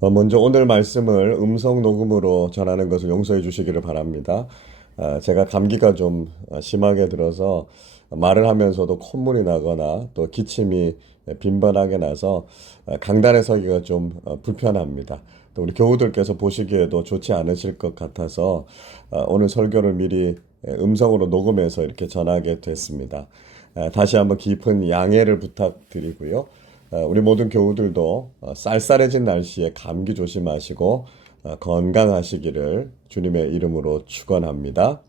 먼저 오늘 말씀을 음성 녹음으로 전하는 것을 용서해 주시기를 바랍니다. 제가 감기가 좀 심하게 들어서 말을 하면서도 콧물이 나거나 또 기침이 빈번하게 나서 강단에 서기가 좀 불편합니다. 또 우리 교우들께서 보시기에도 좋지 않으실 것 같아서 오늘 설교를 미리 음성으로 녹음해서 이렇게 전하게 됐습니다. 다시 한번 깊은 양해를 부탁드리고요. 우리 모든 교우들도 쌀쌀해진 날씨에 감기 조심하시고 건강하시기를 주님의 이름으로 축원합니다.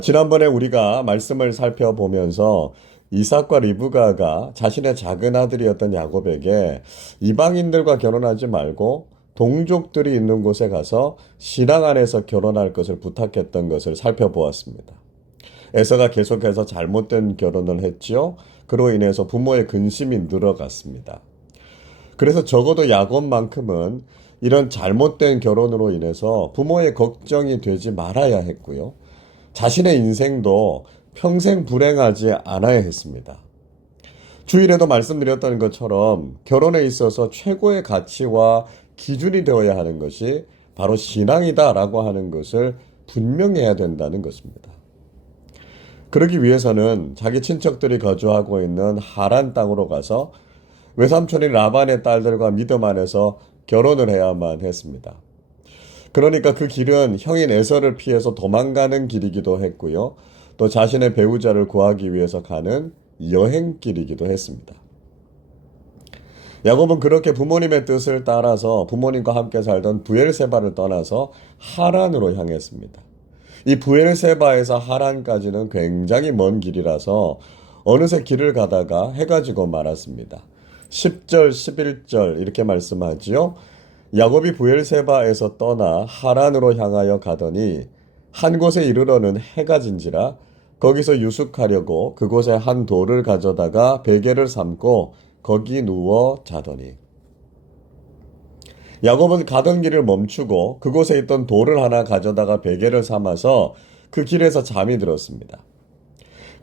지난번에 우리가 말씀을 살펴보면서 이삭과 리브가가 자신의 작은 아들이었던 야곱에게 이방인들과 결혼하지 말고 동족들이 있는 곳에 가서 신앙 안에서 결혼할 것을 부탁했던 것을 살펴보았습니다. 에서가 계속해서 잘못된 결혼을 했지요. 그로 인해서 부모의 근심이 늘어갔습니다. 그래서 적어도 야곱만큼은 이런 잘못된 결혼으로 인해서 부모의 걱정이 되지 말아야 했고요. 자신의 인생도 평생 불행하지 않아야 했습니다. 주일에도 말씀드렸던 것처럼 결혼에 있어서 최고의 가치와 기준이 되어야 하는 것이 바로 신앙이다라고 하는 것을 분명히 해야 된다는 것입니다. 그러기 위해서는 자기 친척들이 거주하고 있는 하란 땅으로 가서 외삼촌인 라반의 딸들과 믿음 안에서 결혼을 해야만 했습니다. 그러니까 그 길은 형인 에서를 피해서 도망가는 길이기도 했고요. 또 자신의 배우자를 구하기 위해서 가는 여행길이기도 했습니다. 야곱은 그렇게 부모님의 뜻을 따라서 부모님과 함께 살던 부엘세바를 떠나서 하란으로 향했습니다. 이 부엘세바에서 하란까지는 굉장히 먼 길이라서 어느새 길을 가다가 해가 지고 말았습니다. 10절, 11절 이렇게 말씀하지요. 야곱이 부엘세바에서 떠나 하란으로 향하여 가더니 한 곳에 이르러는 해가 진지라 거기서 유숙하려고 그곳에 한 돌을 가져다가 베개를 삼고 거기 누워 자더니 야곱은 가던 길을 멈추고 그곳에 있던 돌을 하나 가져다가 베개를 삼아서 그 길에서 잠이 들었습니다.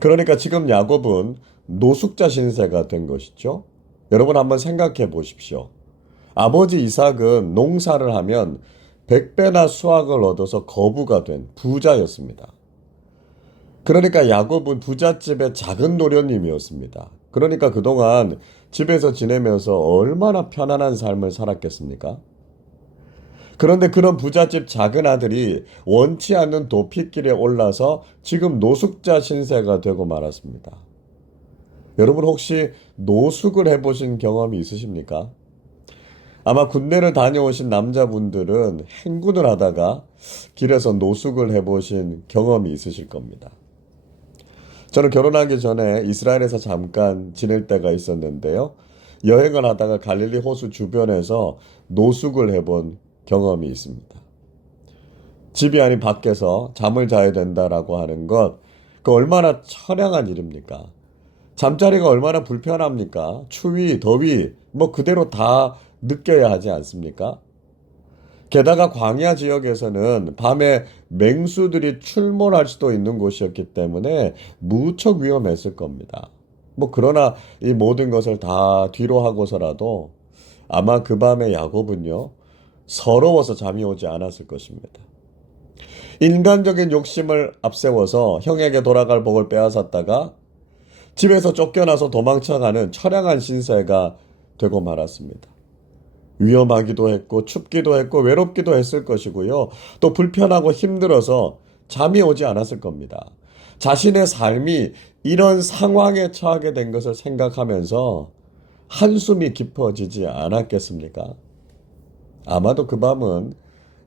그러니까 지금 야곱은 노숙자 신세가 된 것이죠. 여러분 한번 생각해 보십시오. 아버지 이삭은 농사를 하면 100배나 수확을 얻어서 거부가 된 부자였습니다. 그러니까 야곱은 부잣집의 작은 노련님이었습니다. 그러니까 그동안 집에서 지내면서 얼마나 편안한 삶을 살았겠습니까? 그런데 그런 부잣집 작은 아들이 원치 않는 도피길에 올라서 지금 노숙자 신세가 되고 말았습니다. 여러분 혹시 노숙을 해보신 경험이 있으십니까? 아마 군대를 다녀오신 남자분들은 행군을 하다가 길에서 노숙을 해보신 경험이 있으실 겁니다. 저는 결혼하기 전에 이스라엘에서 잠깐 지낼 때가 있었는데요. 여행을 하다가 갈릴리 호수 주변에서 노숙을 해본 경험이 있습니다. 집이 아닌 밖에서 잠을 자야 된다라고 하는 것, 그 얼마나 처량한 일입니까? 잠자리가 얼마나 불편합니까? 추위, 더위, 뭐 그대로 다 느껴야 하지 않습니까? 게다가 광야 지역에서는 밤에 맹수들이 출몰할 수도 있는 곳이었기 때문에 무척 위험했을 겁니다. 뭐 그러나 이 모든 것을 다 뒤로 하고서라도 아마 그 밤에 야곱은요, 서러워서 잠이 오지 않았을 것입니다. 인간적인 욕심을 앞세워서 형에게 돌아갈 복을 빼앗았다가 집에서 쫓겨나서 도망쳐가는 처량한 신세가 되고 말았습니다. 위험하기도 했고 춥기도 했고 외롭기도 했을 것이고요. 또 불편하고 힘들어서 잠이 오지 않았을 겁니다. 자신의 삶이 이런 상황에 처하게 된 것을 생각하면서 한숨이 깊어지지 않았겠습니까? 아마도 그 밤은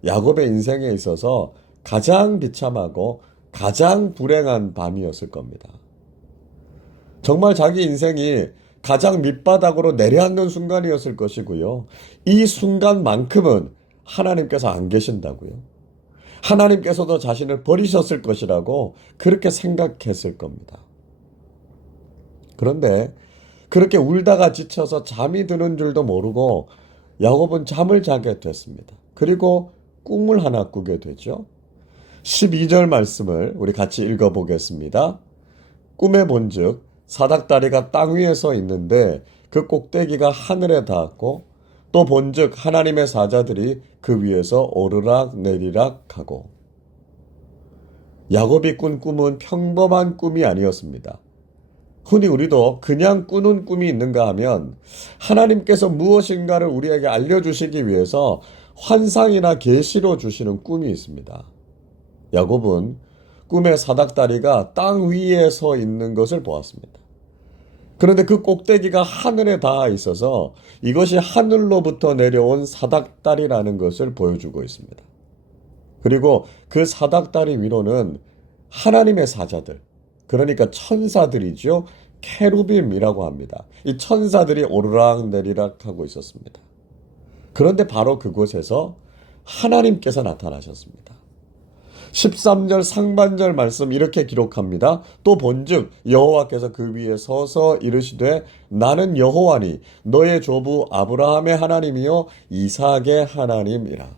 야곱의 인생에 있어서 가장 비참하고 가장 불행한 밤이었을 겁니다. 정말 자기 인생이 가장 밑바닥으로 내려앉는 순간이었을 것이고요. 이 순간만큼은 하나님께서 안 계신다고요. 하나님께서도 자신을 버리셨을 것이라고 그렇게 생각했을 겁니다. 그런데 그렇게 울다가 지쳐서 잠이 드는 줄도 모르고 야곱은 잠을 자게 됐습니다. 그리고 꿈을 하나 꾸게 되죠. 12절 말씀을 우리 같이 읽어보겠습니다. 꿈에 본즉 사닥다리가 땅 위에 서 있는데 그 꼭대기가 하늘에 닿았고 또 본즉 하나님의 사자들이 그 위에서 오르락 내리락 하고. 야곱이 꾼 꿈은 평범한 꿈이 아니었습니다. 흔히 우리도 그냥 꾸는 꿈이 있는가 하면 하나님께서 무엇인가를 우리에게 알려주시기 위해서 환상이나 계시로 주시는 꿈이 있습니다. 야곱은 꿈의 사닥다리가 땅 위에 서 있는 것을 보았습니다. 그런데 그 꼭대기가 하늘에 닿아 있어서 이것이 하늘로부터 내려온 사닥다리라는 것을 보여주고 있습니다. 그리고 그 사닥다리 위로는 하나님의 사자들, 그러니까 천사들이죠. 케루빔이라고 합니다. 이 천사들이 오르락 내리락 하고 있었습니다. 그런데 바로 그곳에서 하나님께서 나타나셨습니다. 13절 상반절 말씀 이렇게 기록합니다. 또 본즉 여호와께서 그 위에 서서 이르시되 나는 여호와니 너의 조부 아브라함의 하나님이요 이삭의 하나님이라.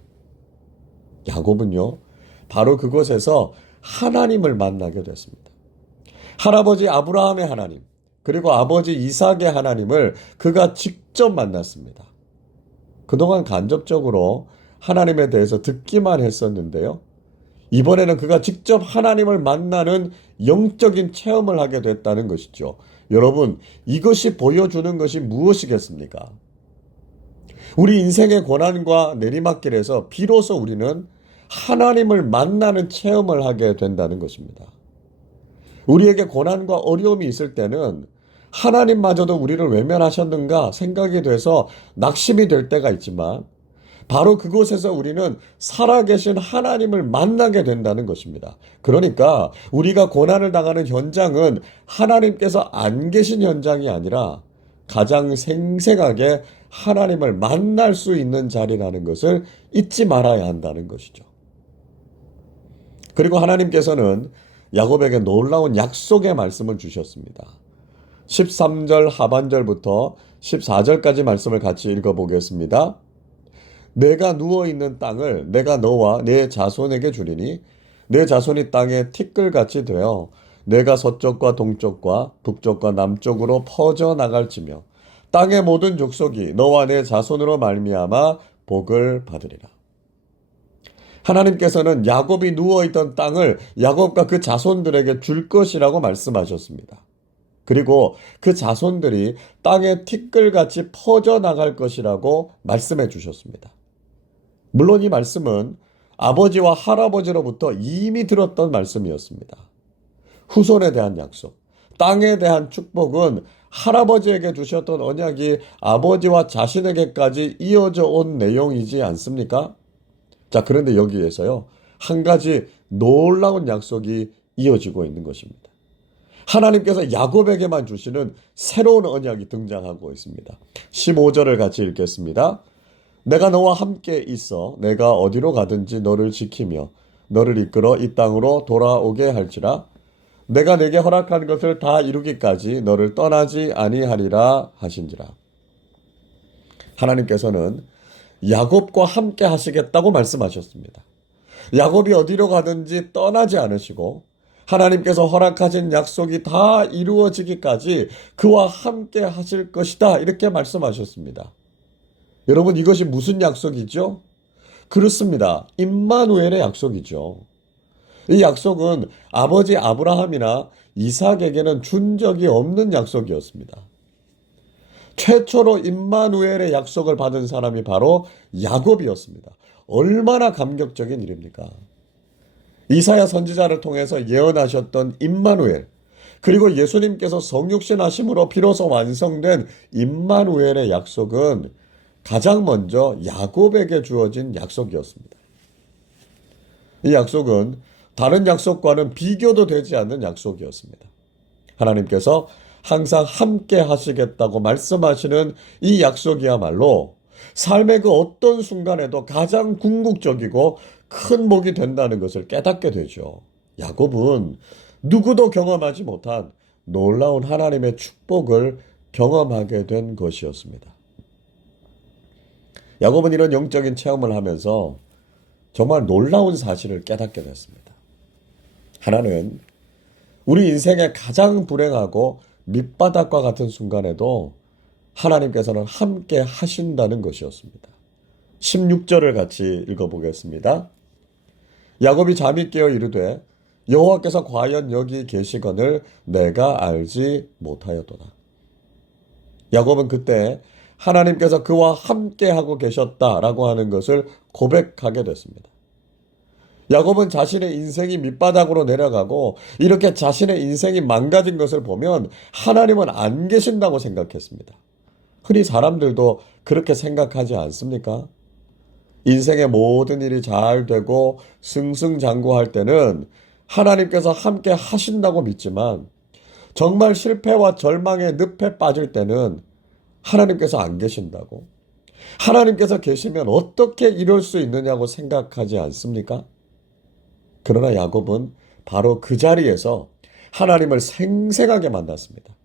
야곱은요 바로 그곳에서 하나님을 만나게 됐습니다. 할아버지 아브라함의 하나님 그리고 아버지 이삭의 하나님을 그가 직접 만났습니다. 그동안 간접적으로 하나님에 대해서 듣기만 했었는데요. 이번에는 그가 직접 하나님을 만나는 영적인 체험을 하게 됐다는 것이죠. 여러분, 이것이 보여주는 것이 무엇이겠습니까? 우리 인생의 고난과 내리막길에서 비로소 우리는 하나님을 만나는 체험을 하게 된다는 것입니다. 우리에게 고난과 어려움이 있을 때는 하나님마저도 우리를 외면하셨는가 생각이 돼서 낙심이 될 때가 있지만 바로 그곳에서 우리는 살아계신 하나님을 만나게 된다는 것입니다. 그러니까 우리가 고난을 당하는 현장은 하나님께서 안 계신 현장이 아니라 가장 생생하게 하나님을 만날 수 있는 자리라는 것을 잊지 말아야 한다는 것이죠. 그리고 하나님께서는 야곱에게 놀라운 약속의 말씀을 주셨습니다. 13절 하반절부터 14절까지 말씀을 같이 읽어보겠습니다. 내가 누워있는 땅을 내가 너와 내 자손에게 주리니 내 자손이 땅에 티끌같이 되어 내가 서쪽과 동쪽과 북쪽과 남쪽으로 퍼져나갈지며 땅의 모든 족속이 너와 내 자손으로 말미암아 복을 받으리라. 하나님께서는 야곱이 누워있던 땅을 야곱과 그 자손들에게 줄 것이라고 말씀하셨습니다. 그리고 그 자손들이 땅에 티끌같이 퍼져나갈 것이라고 말씀해 주셨습니다. 물론 이 말씀은 아버지와 할아버지로부터 이미 들었던 말씀이었습니다. 후손에 대한 약속, 땅에 대한 축복은 할아버지에게 주셨던 언약이 아버지와 자신에게까지 이어져 온 내용이지 않습니까? 자, 그런데 여기에서요, 한 가지 놀라운 약속이 이어지고 있는 것입니다. 하나님께서 야곱에게만 주시는 새로운 언약이 등장하고 있습니다. 15절을 같이 읽겠습니다. 내가 너와 함께 있어 내가 어디로 가든지 너를 지키며 너를 이끌어 이 땅으로 돌아오게 할지라 내가 내게 허락한 것을 다 이루기까지 너를 떠나지 아니하리라 하신지라. 하나님께서는 야곱과 함께 하시겠다고 말씀하셨습니다. 야곱이 어디로 가든지 떠나지 않으시고 하나님께서 허락하신 약속이 다 이루어지기까지 그와 함께 하실 것이다 이렇게 말씀하셨습니다. 여러분 이것이 무슨 약속이죠? 그렇습니다. 임마누엘의 약속이죠. 이 약속은 아버지 아브라함이나 이삭에게는 준 적이 없는 약속이었습니다. 최초로 임마누엘의 약속을 받은 사람이 바로 야곱이었습니다. 얼마나 감격적인 일입니까? 이사야 선지자를 통해서 예언하셨던 임마누엘, 그리고 예수님께서 성육신 하심으로 비로소 완성된 임마누엘의 약속은 가장 먼저 야곱에게 주어진 약속이었습니다. 이 약속은 다른 약속과는 비교도 되지 않는 약속이었습니다. 하나님께서 항상 함께 하시겠다고 말씀하시는 이 약속이야말로 삶의 그 어떤 순간에도 가장 궁극적이고 큰 복이 된다는 것을 깨닫게 되죠. 야곱은 누구도 경험하지 못한 놀라운 하나님의 축복을 경험하게 된 것이었습니다. 야곱은 이런 영적인 체험을 하면서 정말 놀라운 사실을 깨닫게 됐습니다. 하나는 우리 인생의 가장 불행하고 밑바닥과 같은 순간에도 하나님께서는 함께 하신다는 것이었습니다. 16절을 같이 읽어보겠습니다. 야곱이 잠이 깨어 이르되 여호와께서 과연 여기 계시거늘 내가 알지 못하였도다. 야곱은 그때 하나님께서 그와 함께 하고 계셨다라고 하는 것을 고백하게 됐습니다. 야곱은 자신의 인생이 밑바닥으로 내려가고 이렇게 자신의 인생이 망가진 것을 보면 하나님은 안 계신다고 생각했습니다. 흔히 사람들도 그렇게 생각하지 않습니까? 인생의 모든 일이 잘 되고 승승장구할 때는 하나님께서 함께 하신다고 믿지만 정말 실패와 절망의 늪에 빠질 때는 하나님께서 안 계신다고, 하나님께서 계시면 어떻게 이럴 수 있느냐고 생각하지 않습니까? 그러나 야곱은 바로 그 자리에서 하나님을 생생하게 만났습니다.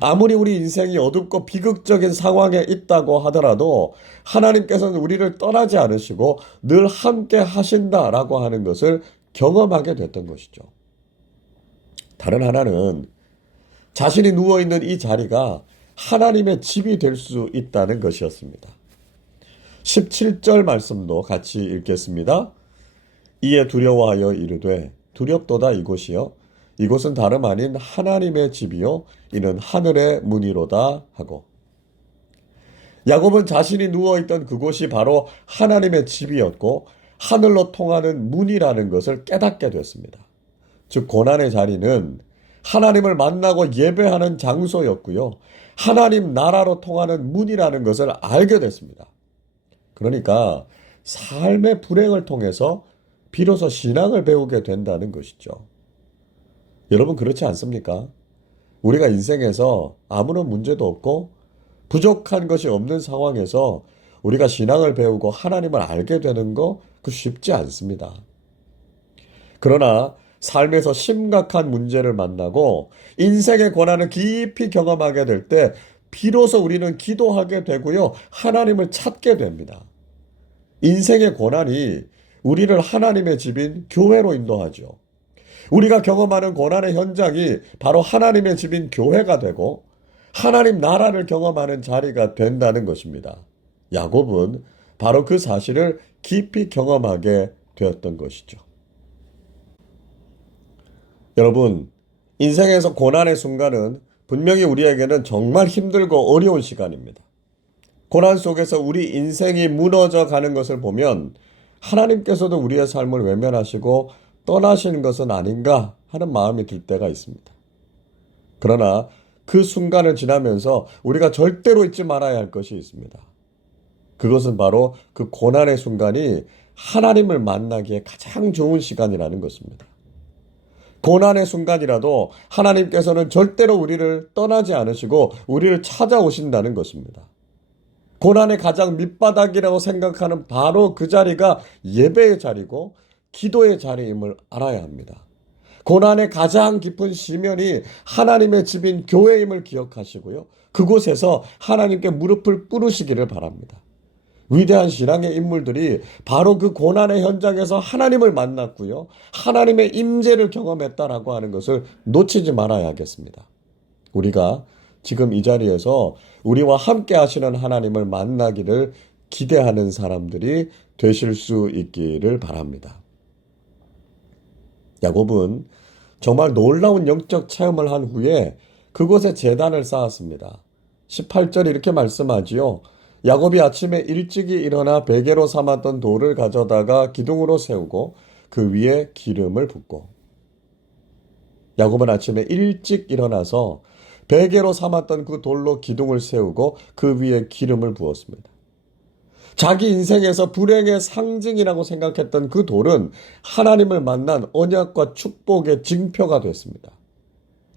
아무리 우리 인생이 어둡고 비극적인 상황에 있다고 하더라도 하나님께서는 우리를 떠나지 않으시고 늘 함께 하신다라고 하는 것을 경험하게 됐던 것이죠. 다른 하나는 자신이 누워있는 이 자리가 하나님의 집이 될 수 있다는 것이었습니다. 17절 말씀도 같이 읽겠습니다. 이에 두려워하여 이르되 두렵도다 이곳이요 이곳은 다름 아닌 하나님의 집이요 이는 하늘의 문이로다 하고. 야곱은 자신이 누워있던 그곳이 바로 하나님의 집이었고 하늘로 통하는 문이라는 것을 깨닫게 됐습니다. 즉 고난의 자리는 하나님을 만나고 예배하는 장소였고요. 하나님 나라로 통하는 문이라는 것을 알게 됐습니다. 그러니까 삶의 불행을 통해서 비로소 신앙을 배우게 된다는 것이죠. 여러분 그렇지 않습니까? 우리가 인생에서 아무런 문제도 없고 부족한 것이 없는 상황에서 우리가 신앙을 배우고 하나님을 알게 되는 거 그 쉽지 않습니다. 그러나 삶에서 심각한 문제를 만나고 인생의 고난을 깊이 경험하게 될 때 비로소 우리는 기도하게 되고요. 하나님을 찾게 됩니다. 인생의 고난이 우리를 하나님의 집인 교회로 인도하죠. 우리가 경험하는 고난의 현장이 바로 하나님의 집인 교회가 되고 하나님 나라를 경험하는 자리가 된다는 것입니다. 야곱은 바로 그 사실을 깊이 경험하게 되었던 것이죠. 여러분, 인생에서 고난의 순간은 분명히 우리에게는 정말 힘들고 어려운 시간입니다. 고난 속에서 우리 인생이 무너져 가는 것을 보면 하나님께서도 우리의 삶을 외면하시고 떠나시는 것은 아닌가 하는 마음이 들 때가 있습니다. 그러나 그 순간을 지나면서 우리가 절대로 잊지 말아야 할 것이 있습니다. 그것은 바로 그 고난의 순간이 하나님을 만나기에 가장 좋은 시간이라는 것입니다. 고난의 순간이라도 하나님께서는 절대로 우리를 떠나지 않으시고 우리를 찾아오신다는 것입니다. 고난의 가장 밑바닥이라고 생각하는 바로 그 자리가 예배의 자리고 기도의 자리임을 알아야 합니다. 고난의 가장 깊은 시면이 하나님의 집인 교회임을 기억하시고요. 그곳에서 하나님께 무릎을 꿇으시기를 바랍니다. 위대한 신앙의 인물들이 바로 그 고난의 현장에서 하나님을 만났고요. 하나님의 임재를 경험했다라고 하는 것을 놓치지 말아야 하겠습니다. 우리가 지금 이 자리에서 우리와 함께 하시는 하나님을 만나기를 기대하는 사람들이 되실 수 있기를 바랍니다. 야곱은 정말 놀라운 영적 체험을 한 후에 그곳에 제단을 쌓았습니다. 18절 이렇게 말씀하지요. 야곱이 아침에 일찍이 일어나 베개로 삼았던 돌을 가져다가 기둥으로 세우고 그 위에 기름을 붓고. 야곱은 아침에 일찍 일어나서 베개로 삼았던 그 돌로 기둥을 세우고 그 위에 기름을 부었습니다. 자기 인생에서 불행의 상징이라고 생각했던 그 돌은 하나님을 만난 언약과 축복의 징표가 됐습니다.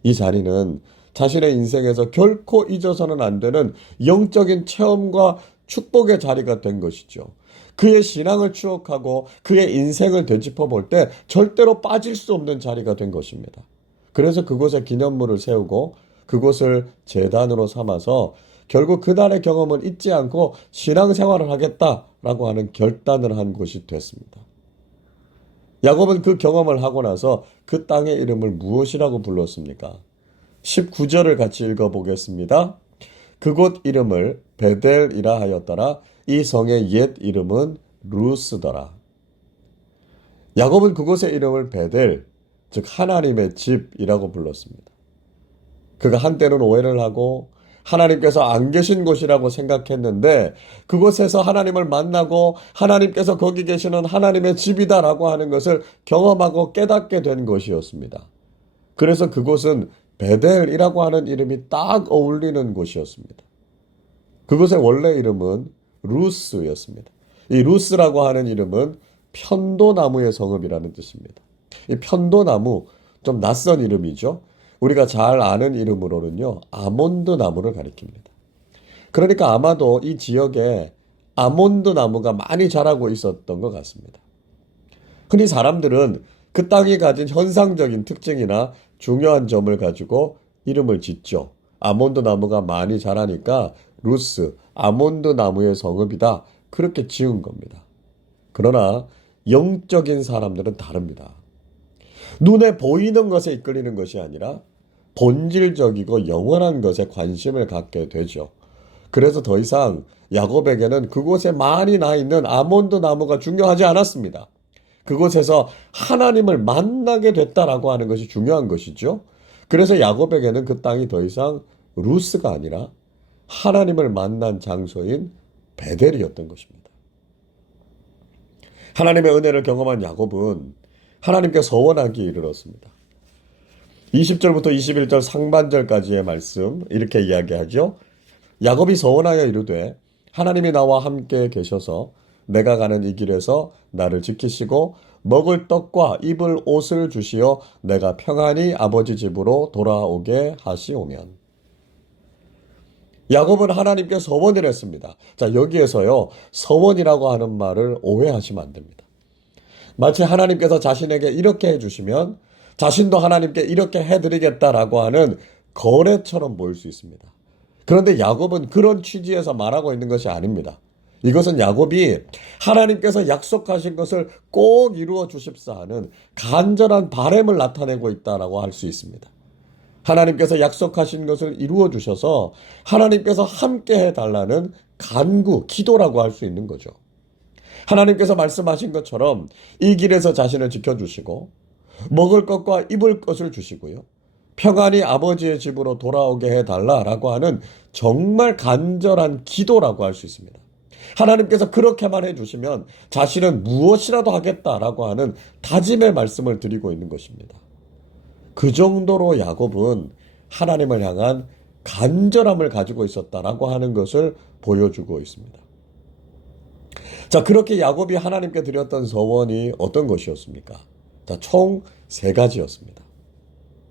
이 자리는 자신의 인생에서 결코 잊어서는 안 되는 영적인 체험과 축복의 자리가 된 것이죠. 그의 신앙을 추억하고 그의 인생을 되짚어 볼 때 절대로 빠질 수 없는 자리가 된 것입니다. 그래서 그곳에 기념물을 세우고 그곳을 제단으로 삼아서 결국 그날의 경험을 잊지 않고 신앙생활을 하겠다라고 하는 결단을 한 곳이 됐습니다. 야곱은 그 경험을 하고 나서 그 땅의 이름을 무엇이라고 불렀습니까? 19절을 같이 읽어보겠습니다. 그곳 이름을 베델이라 하였더라. 이 성의 옛 이름은 루스더라. 야곱은 그곳의 이름을 베델, 즉 하나님의 집이라고 불렀습니다. 그가 한때는 오해를 하고 하나님께서 안 계신 곳이라고 생각했는데 그곳에서 하나님을 만나고 하나님께서 거기 계시는 하나님의 집이다라고 하는 것을 경험하고 깨닫게 된 곳이었습니다. 그래서 그곳은 베델이라고 하는 이름이 딱 어울리는 곳이었습니다. 그곳의 원래 이름은 루스였습니다. 이 루스라고 하는 이름은 편도나무의 성읍이라는 뜻입니다. 이 편도나무, 좀 낯선 이름이죠. 우리가 잘 아는 이름으로는요, 아몬드 나무를 가리킵니다. 그러니까 아마도 이 지역에 아몬드 나무가 많이 자라고 있었던 것 같습니다. 흔히 사람들은 그 땅이 가진 현상적인 특징이나 중요한 점을 가지고 이름을 짓죠. 아몬드 나무가 많이 자라니까 루스, 아몬드 나무의 성읍이다. 그렇게 지은 겁니다. 그러나 영적인 사람들은 다릅니다. 눈에 보이는 것에 이끌리는 것이 아니라 본질적이고 영원한 것에 관심을 갖게 되죠. 그래서 더 이상 야곱에게는 그곳에 많이 나 있는 아몬드 나무가 중요하지 않았습니다. 그곳에서 하나님을 만나게 됐다라고 하는 것이 중요한 것이죠. 그래서 야곱에게는 그 땅이 더 이상 루스가 아니라 하나님을 만난 장소인 베델이었던 것입니다. 하나님의 은혜를 경험한 야곱은 하나님께 서원하기에 이르렀습니다. 20절부터 21절 상반절까지의 말씀 이렇게 이야기하죠. 야곱이 서원하여 이르되 하나님이 나와 함께 계셔서 내가 가는 이 길에서 나를 지키시고 먹을 떡과 입을 옷을 주시어 내가 평안히 아버지 집으로 돌아오게 하시오면. 야곱은 하나님께 서원을 했습니다. 자, 여기에서요, 서원이라고 하는 말을 오해하시면 안 됩니다. 마치 하나님께서 자신에게 이렇게 해주시면 자신도 하나님께 이렇게 해드리겠다라고 하는 거래처럼 보일 수 있습니다. 그런데 야곱은 그런 취지에서 말하고 있는 것이 아닙니다. 이것은 야곱이 하나님께서 약속하신 것을 꼭 이루어 주십사 하는 간절한 바람을 나타내고 있다라고 할 수 있습니다. 하나님께서 약속하신 것을 이루어 주셔서 하나님께서 함께 해달라는 간구, 기도라고 할 수 있는 거죠. 하나님께서 말씀하신 것처럼 이 길에서 자신을 지켜주시고 먹을 것과 입을 것을 주시고요. 평안히 아버지의 집으로 돌아오게 해달라라고 하는 정말 간절한 기도라고 할 수 있습니다. 하나님께서 그렇게만 해주시면 자신은 무엇이라도 하겠다라고 하는 다짐의 말씀을 드리고 있는 것입니다. 그 정도로 야곱은 하나님을 향한 간절함을 가지고 있었다라고 하는 것을 보여주고 있습니다. 자, 그렇게 야곱이 하나님께 드렸던 서원이 어떤 것이었습니까? 자, 총 3가지였습니다.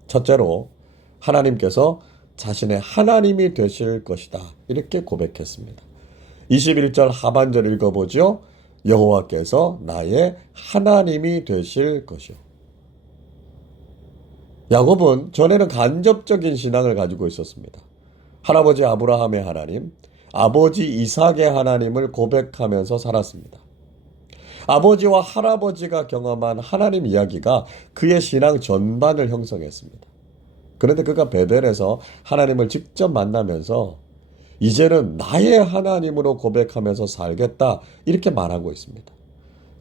첫째로 하나님께서 자신의 하나님이 되실 것이다. 이렇게 고백했습니다. 21절 하반절 읽어보죠. 여호와께서 나의 하나님이 되실 것이요. 야곱은 전에는 간접적인 신앙을 가지고 있었습니다. 할아버지 아브라함의 하나님, 아버지 이삭의 하나님을 고백하면서 살았습니다. 아버지와 할아버지가 경험한 하나님 이야기가 그의 신앙 전반을 형성했습니다. 그런데 그가 베델에서 하나님을 직접 만나면서 이제는 나의 하나님으로 고백하면서 살겠다 이렇게 말하고 있습니다.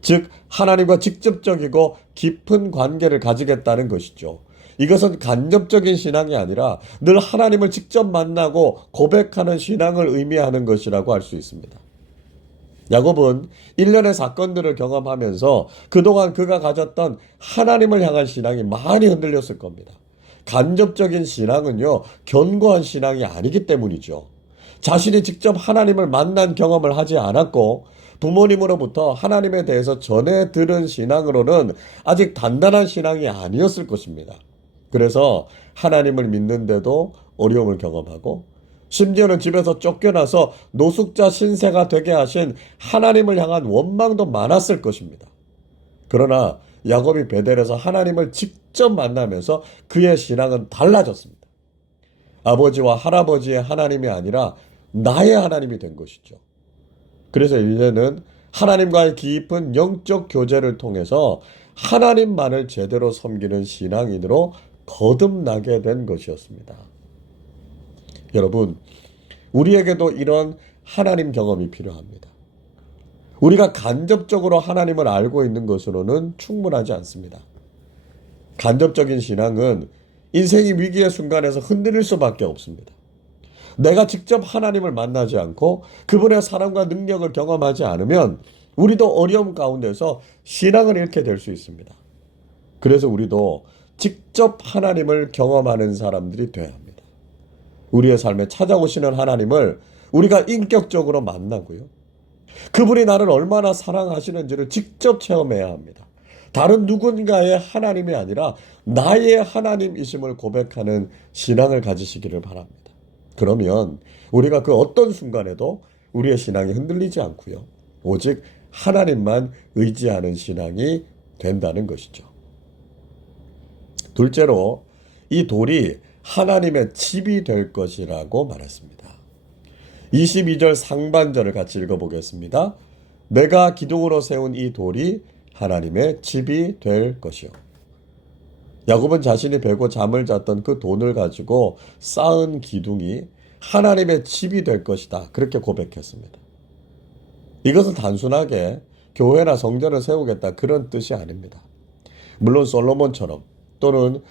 즉 하나님과 직접적이고 깊은 관계를 가지겠다는 것이죠. 이것은 간접적인 신앙이 아니라 늘 하나님을 직접 만나고 고백하는 신앙을 의미하는 것이라고 할 수 있습니다. 야곱은 일련의 사건들을 경험하면서 그동안 그가 가졌던 하나님을 향한 신앙이 많이 흔들렸을 겁니다. 간접적인 신앙은요, 견고한 신앙이 아니기 때문이죠. 자신이 직접 하나님을 만난 경험을 하지 않았고 부모님으로부터 하나님에 대해서 전해 들은 신앙으로는 아직 단단한 신앙이 아니었을 것입니다. 그래서 하나님을 믿는데도 어려움을 경험하고 심지어는 집에서 쫓겨나서 노숙자 신세가 되게 하신 하나님을 향한 원망도 많았을 것입니다. 그러나 야곱이 베델에서 하나님을 직접 만나면서 그의 신앙은 달라졌습니다. 아버지와 할아버지의 하나님이 아니라 나의 하나님이 된 것이죠. 그래서 이제는 하나님과의 깊은 영적 교제를 통해서 하나님만을 제대로 섬기는 신앙인으로 거듭나게 된 것이었습니다. 여러분, 우리에게도 이런 하나님 경험이 필요합니다. 우리가 간접적으로 하나님을 알고 있는 것으로는 충분하지 않습니다. 간접적인 신앙은 인생이 위기의 순간에서 흔들릴 수밖에 없습니다. 내가 직접 하나님을 만나지 않고 그분의 사랑과 능력을 경험하지 않으면 우리도 어려움 가운데서 신앙을 잃게 될 수 있습니다. 그래서 우리도 직접 하나님을 경험하는 사람들이 되어야 합니다. 우리의 삶에 찾아오시는 하나님을 우리가 인격적으로 만나고요. 그분이 나를 얼마나 사랑하시는지를 직접 체험해야 합니다. 다른 누군가의 하나님이 아니라 나의 하나님이심을 고백하는 신앙을 가지시기를 바랍니다. 그러면 우리가 그 어떤 순간에도 우리의 신앙이 흔들리지 않고요. 오직 하나님만 의지하는 신앙이 된다는 것이죠. 둘째로 이 돌이 하나님의 집이 될 것이라고 말했습니다. 22절 상반절을 같이 읽어보겠습니다. 내가 기둥으로 세운 이 돌이 하나님의 집이 될 것이요. 야곱은 자신이 베고 잠을 잤던 그 돈을 가지고 쌓은 기둥이 하나님의 집이 될 것이다. 그렇게 고백했습니다. 이것은 단순하게 교회나 성전을 세우겠다 그런 뜻이 아닙니다. 물론 솔로몬처럼 또는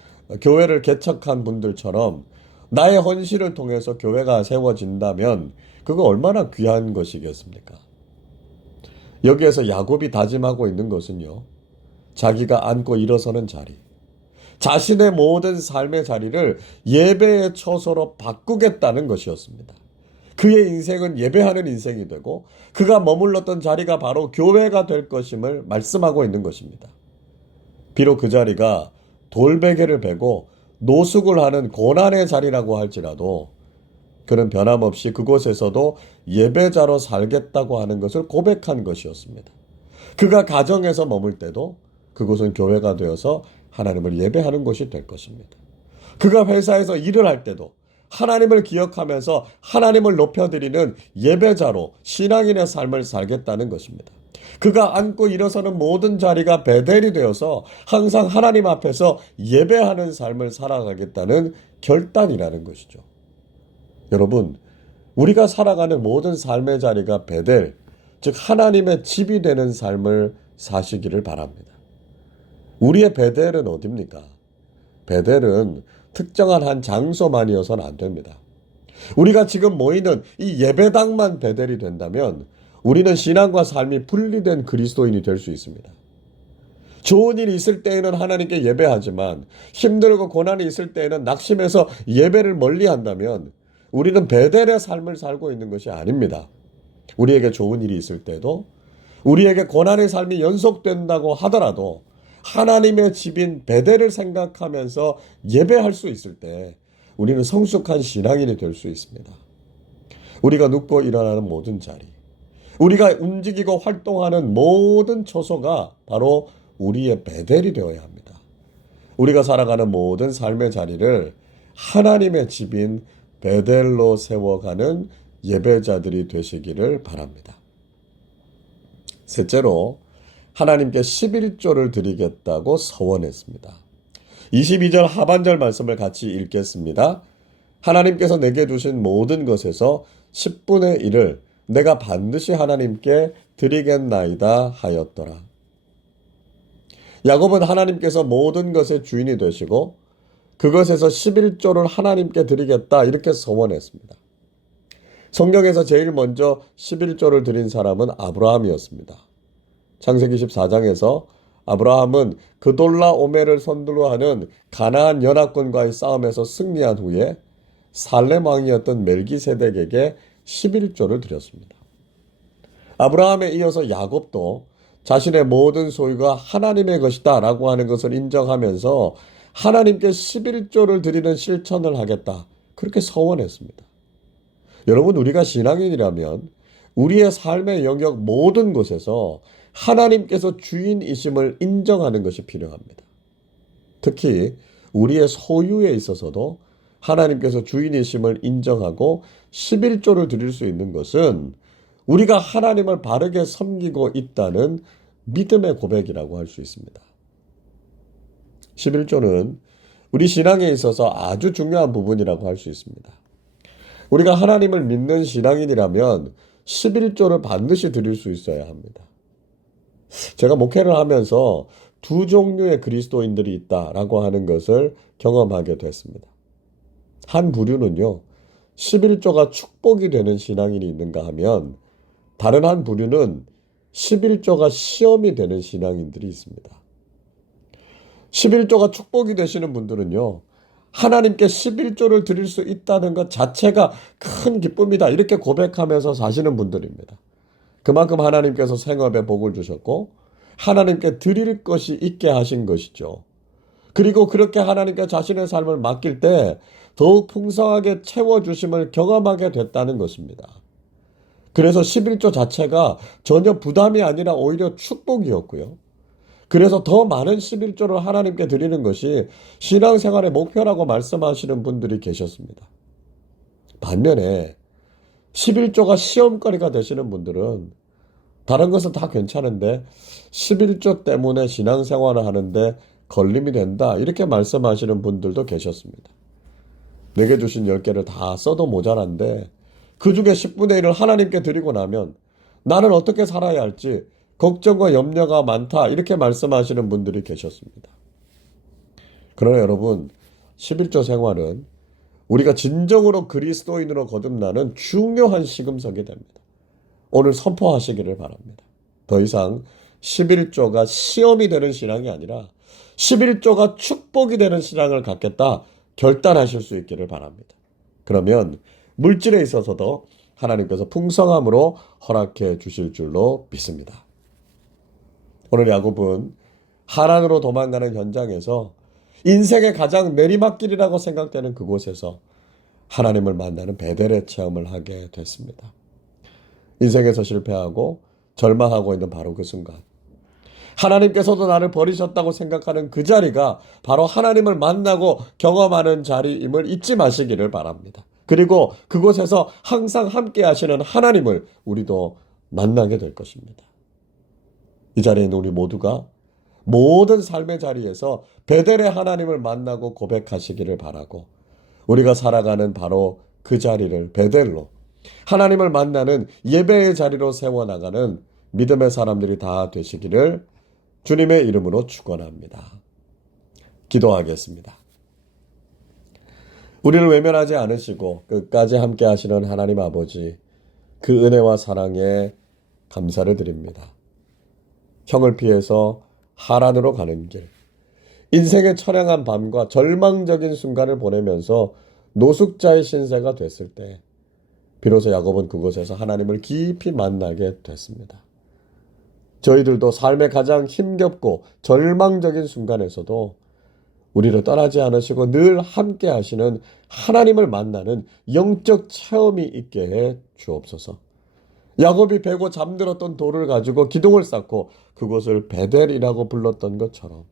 교회를 개척한 분들처럼 나의 헌신을 통해서 교회가 세워진다면 그거 얼마나 귀한 것이겠습니까? 여기에서 야곱이 다짐하고 있는 것은요. 자기가 앉고 일어서는 자리, 자신의 모든 삶의 자리를 예배의 처소로 바꾸겠다는 것이었습니다. 그의 인생은 예배하는 인생이 되고 그가 머물렀던 자리가 바로 교회가 될 것임을 말씀하고 있는 것입니다. 비록 그 자리가 돌베개를 베고 노숙을 하는 고난의 자리라고 할지라도 그는 변함없이 그곳에서도 예배자로 살겠다고 하는 것을 고백한 것이었습니다. 그가 가정에서 머물 때도 그곳은 교회가 되어서 하나님을 예배하는 곳이 될 것입니다. 그가 회사에서 일을 할 때도 하나님을 기억하면서 하나님을 높여드리는 예배자로 신앙인의 삶을 살겠다는 것입니다. 그가 앉고 일어서는 모든 자리가 베델이 되어서 항상 하나님 앞에서 예배하는 삶을 살아가겠다는 결단이라는 것이죠. 여러분, 우리가 살아가는 모든 삶의 자리가 베델, 즉 하나님의 집이 되는 삶을 사시기를 바랍니다. 우리의 베델은 어디입니까? 베델은 특정한 한 장소만이어서는 안 됩니다. 우리가 지금 모이는 이 예배당만 베델이 된다면 우리는 신앙과 삶이 분리된 그리스도인이 될 수 있습니다. 좋은 일이 있을 때에는 하나님께 예배하지만 힘들고 고난이 있을 때에는 낙심해서 예배를 멀리한다면 우리는 베델의 삶을 살고 있는 것이 아닙니다. 우리에게 좋은 일이 있을 때도 우리에게 고난의 삶이 연속된다고 하더라도 하나님의 집인 베델을 생각하면서 예배할 수 있을 때 우리는 성숙한 신앙인이 될 수 있습니다. 우리가 눕고 일어나는 모든 자리, 우리가 움직이고 활동하는 모든 처소가 바로 우리의 베델이 되어야 합니다. 우리가 살아가는 모든 삶의 자리를 하나님의 집인 베델로 세워가는 예배자들이 되시기를 바랍니다. 셋째로 하나님께 11조를 드리겠다고 서원했습니다. 22절 하반절 말씀을 같이 읽겠습니다. 하나님께서 내게 주신 모든 것에서 10분의 1을 내가 반드시 하나님께 드리겠나이다 하였더라. 야곱은 하나님께서 모든 것의 주인이 되시고 그것에서 11조를 하나님께 드리겠다 이렇게 서원했습니다. 성경에서 제일 먼저 11조를 드린 사람은 아브라함이었습니다. 창세기 14장에서 아브라함은 그돌라오멜을 선두로 하는 가나안 연합군과의 싸움에서 승리한 후에 살렘 왕이었던 멜기세덱에게 11조를 드렸습니다. 아브라함에 이어서 야곱도 자신의 모든 소유가 하나님의 것이다 라고 하는 것을 인정하면서 하나님께 11조를 드리는 실천을 하겠다 그렇게 서원했습니다. 여러분, 우리가 신앙인이라면 우리의 삶의 영역 모든 곳에서 하나님께서 주인이심을 인정하는 것이 필요합니다. 특히 우리의 소유에 있어서도 하나님께서 주인이심을 인정하고 11조를 드릴 수 있는 것은 우리가 하나님을 바르게 섬기고 있다는 믿음의 고백이라고 할 수 있습니다. 11조는 우리 신앙에 있어서 아주 중요한 부분이라고 할 수 있습니다. 우리가 하나님을 믿는 신앙인이라면 11조를 반드시 드릴 수 있어야 합니다. 제가 목회를 하면서 두 종류의 그리스도인들이 있다라고 하는 것을 경험하게 됐습니다. 한 부류는요, 11조가 축복이 되는 신앙인이 있는가 하면 다른 한 부류는 11조가 시험이 되는 신앙인들이 있습니다. 11조가 축복이 되시는 분들은요, 하나님께 11조를 드릴 수 있다는 것 자체가 큰 기쁨이다. 이렇게 고백하면서 사시는 분들입니다. 그만큼 하나님께서 생업에 복을 주셨고 하나님께 드릴 것이 있게 하신 것이죠. 그리고 그렇게 하나님께 자신의 삶을 맡길 때 더욱 풍성하게 채워주심을 경험하게 됐다는 것입니다. 그래서 11조 자체가 전혀 부담이 아니라 오히려 축복이었고요. 그래서 더 많은 11조를 하나님께 드리는 것이 신앙생활의 목표라고 말씀하시는 분들이 계셨습니다. 반면에 11조가 시험거리가 되시는 분들은 다른 것은 다 괜찮은데 11조 때문에 신앙생활을 하는데 걸림이 된다. 이렇게 말씀하시는 분들도 계셨습니다. 내게 주신 10개를 다 써도 모자란데 그 중에 10분의 1을 하나님께 드리고 나면 나는 어떻게 살아야 할지 걱정과 염려가 많다. 이렇게 말씀하시는 분들이 계셨습니다. 그러나 여러분, 11조 생활은 우리가 진정으로 그리스도인으로 거듭나는 중요한 시금석이 됩니다. 오늘 선포하시기를 바랍니다. 더 이상 11조가 시험이 되는 신앙이 아니라 11조가 축복이 되는 신앙을 갖겠다 결단하실 수 있기를 바랍니다. 그러면 물질에 있어서도 하나님께서 풍성함으로 허락해 주실 줄로 믿습니다. 오늘 야곱은 하란으로 도망가는 현장에서 인생의 가장 내리막길이라고 생각되는 그곳에서 하나님을 만나는 베델의 체험을 하게 됐습니다. 인생에서 실패하고 절망하고 있는 바로 그 순간, 하나님께서도 나를 버리셨다고 생각하는 그 자리가 바로 하나님을 만나고 경험하는 자리임을 잊지 마시기를 바랍니다. 그리고 그곳에서 항상 함께 하시는 하나님을 우리도 만나게 될 것입니다. 이 자리에 있는 우리 모두가 모든 삶의 자리에서 베델의 하나님을 만나고 고백하시기를 바라고, 우리가 살아가는 바로 그 자리를 베델로, 하나님을 만나는 예배의 자리로 세워나가는 믿음의 사람들이 다 되시기를 주님의 이름으로 축원합니다. 기도하겠습니다. 우리를 외면하지 않으시고 끝까지 함께 하시는 하나님 아버지, 그 은혜와 사랑에 감사를 드립니다. 형을 피해서 하란으로 가는 길, 인생의 처량한 밤과 절망적인 순간을 보내면서 노숙자의 신세가 됐을 때 비로소 야곱은 그곳에서 하나님을 깊이 만나게 됐습니다. 저희들도 삶의 가장 힘겹고 절망적인 순간에서도 우리를 떠나지 않으시고 늘 함께 하시는 하나님을 만나는 영적 체험이 있게 해 주옵소서. 야곱이 베고 잠들었던 돌을 가지고 기둥을 쌓고 그곳을 베델이라고 불렀던 것처럼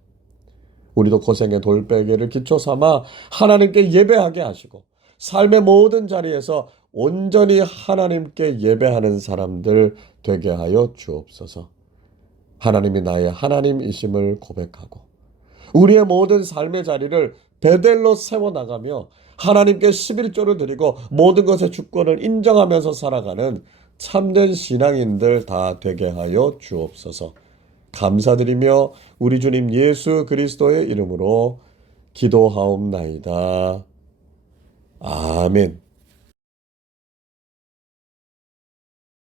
우리도 고생의 돌베개를 기초 삼아 하나님께 예배하게 하시고 삶의 모든 자리에서 온전히 하나님께 예배하는 사람들 되게 하여 주옵소서. 하나님이 나의 하나님이심을 고백하고 우리의 모든 삶의 자리를 베델로 세워나가며 하나님께 11조를 드리고 모든 것의 주권을 인정하면서 살아가는 참된 신앙인들 다 되게 하여 주옵소서. 감사드리며 우리 주님 예수 그리스도의 이름으로 기도하옵나이다. 아멘.